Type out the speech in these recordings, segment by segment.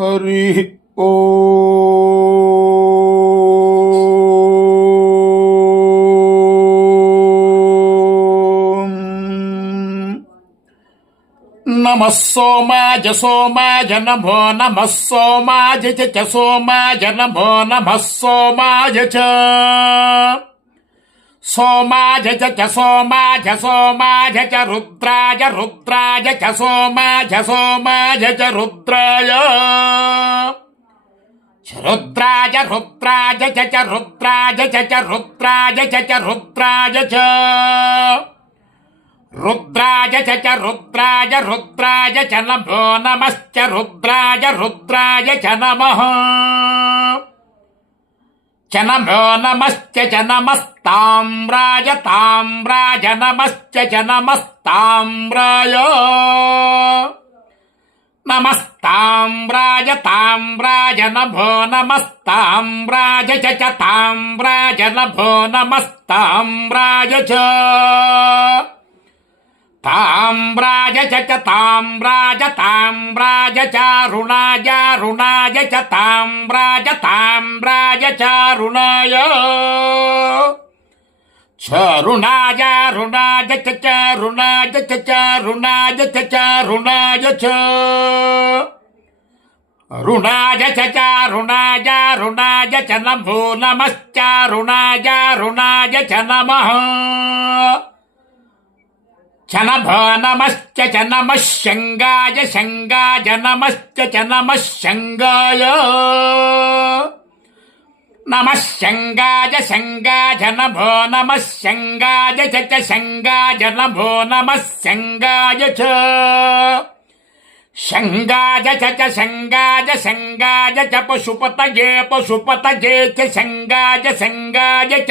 హరి ఓం. నమః సోమాయ సోమాయ నమో నమః సోమాయ చ సోమాయ నమో నమః సోమాయ చ సోమాయ చ సోమాయ సోమాయ చ రుద్రాయ రుద్రాయ చ సోమాయ సోమాయ చ రుద్రాయ రుద్రాయ రుద్రాయ చ రుద్రాయ చ రుద్రాయ చ రుద్రాయ చ రుద్రాయ చ రుద్రాయ రుద్రాయ చ నమో నమశ్చ రుద్రాయ రుద్రాయ చ నమః చ నమో నమశ్చ చ నమస్తామ్రాయ తామ్రాయ నమశ్చ చ నమస్తామ్రాయ నమస్తామ్రాయ తామ్రాయ నమో నమస్తామ్రాయ చ తామ్రాయ నమో నమస్తామ్రాయ చ తామ్రాయ చ తామ్రాయ తామ్రాయ చారుణాయ రుణాయ చ తామ్రాయ తామ్రాయ చారుణాయ చారుణాయ రుణాయ చ చారుణాయ చ చారుణాయ చ చారుణాయ చ రుణాయ చ చారుణాయ రుణాయ చ నమో నమశ్చారుణాయ రుణాయ చ నమః చ నమో నమశ్చ చ నమః శంగాయ శంగాయ నమశ్చ చ నమః శంగాయ నమః శంగాయ శంగాయ నమో నమః శంగాయ చ శంగాయ నమో నమః శంగాయ చ శంగాయ చ శంగాయ శంగాయ చ పశుపతయే పశుపతయే చ శంగాయ శంగాయ చ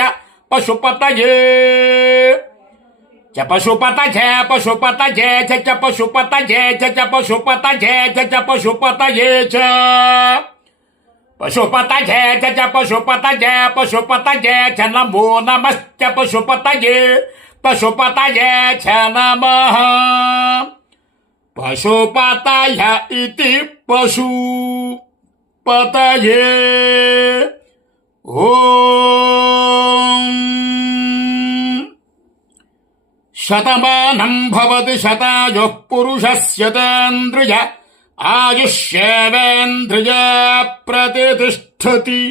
పశుపతయే చ పశుపతయే పశుపతయే చ పశుపతయే చ పశుపతయే చ పశుపతయే చ పశుపతయే చ పశుపతయే పశుపతయే చ నమో నమశ్చ పశుపతయే పశుపతయే చ నమః పశుపతయ ఇతి పశుపతయే ఓం. శతమానం భవతి శతాయుః పురుషస్య తేంద్రియ ఆయుష్యేవేంద్రియ ప్రతిష్ఠతి.